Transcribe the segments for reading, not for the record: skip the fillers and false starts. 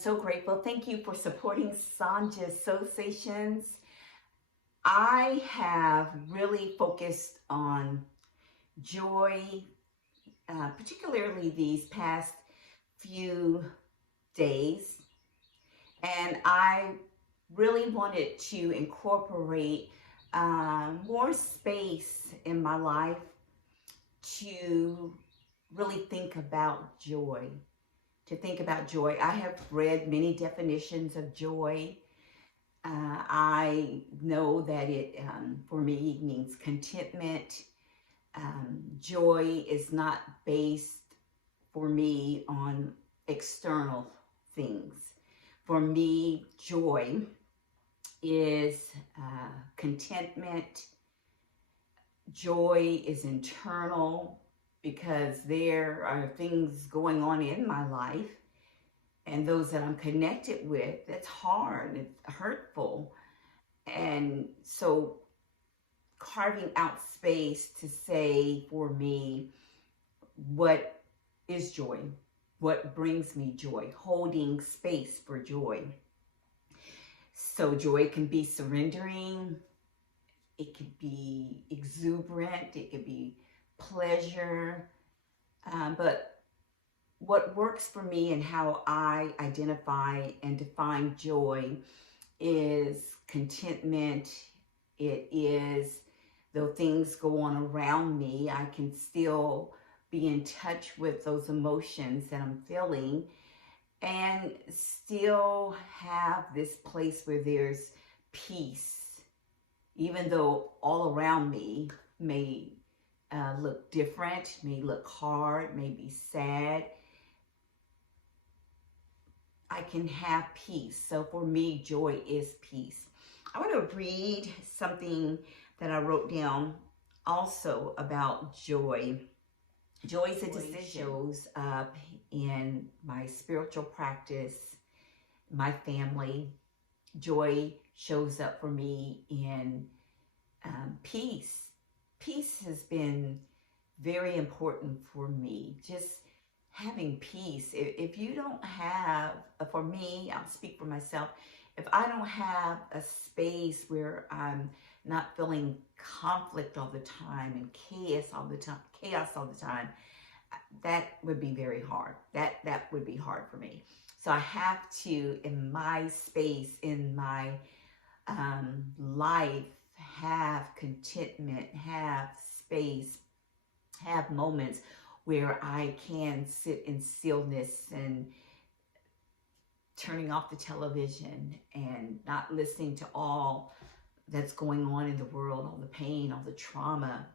So grateful. Thank you for supporting Sonja's Soulsations. I have really focused on joy, particularly these past few days. And I really wanted to incorporate more space in my life to really think about joy. I have read many definitions of joy. I know that it, for me, means contentment. Joy is not based for me on external things. For me, joy is contentment. Joy is internal because there are things going on in my life and those that I'm connected with, that's hard, it's hurtful. And so carving out space to say for me, what is joy? What brings me joy? Holding space for joy. So joy can be surrendering, it could be exuberant, it could be pleasure, but what works for me and how I identify and define joy is contentment. It is, though things go on around me, I can still be in touch with those emotions that I'm feeling and still have this place where there's peace, even though all around me may look different, may look hard, may be sad. I can have peace. So for me, joy is peace. I want to read something that I wrote down also about joy. Joy is a decision. Shows up in my spiritual practice, my family. Joy shows up for me in peace. Peace has been very important for me. Just having peace. If you don't have, for me, I'll speak for myself, if I don't have a space where I'm not feeling conflict all the time and chaos all the time, that would be very hard. That would be hard for me. So I have to, in my space, in my life, have contentment, have space, have moments where I can sit in stillness and turning off the television and not listening to all that's going on in the world, all the pain, all the trauma.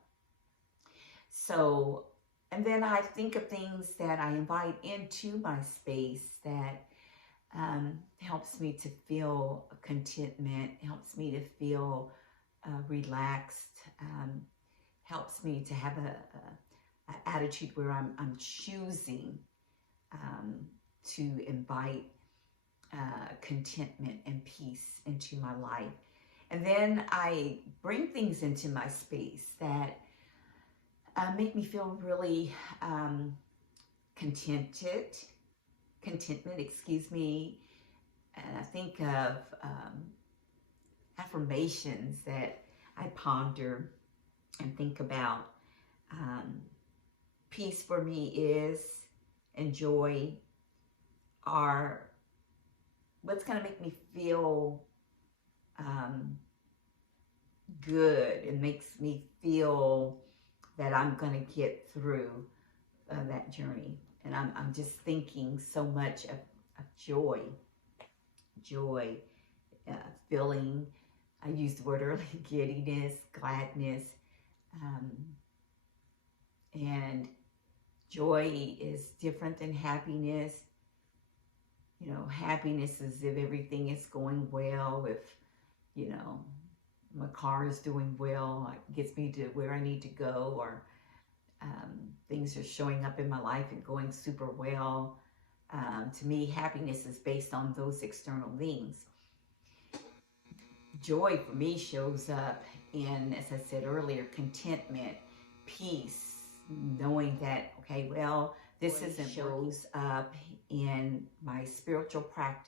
So, and then I think of things that I invite into my space that helps me to feel contentment, helps me to feel relaxed, helps me to have an attitude where I'm choosing to invite contentment and peace into my life. And then I bring things into my space that make me feel really contentment, excuse me. And I think of affirmations that I ponder and think about. Peace for me is, and joy are what's going to make me feel good. It makes me feel that I'm going to get through that journey. And I'm just thinking so much of joy, feeling, I used the word earlier, giddiness, gladness, and joy is different than happiness. You know, happiness is if everything is going well, if, you know, my car is doing well, it gets me to where I need to go, or things are showing up in my life and going super well. To me, happiness is based on those external things. Joy for me shows up in, as I said earlier, contentment, peace, knowing that, okay, well, this isn't, shows up in my spiritual practice.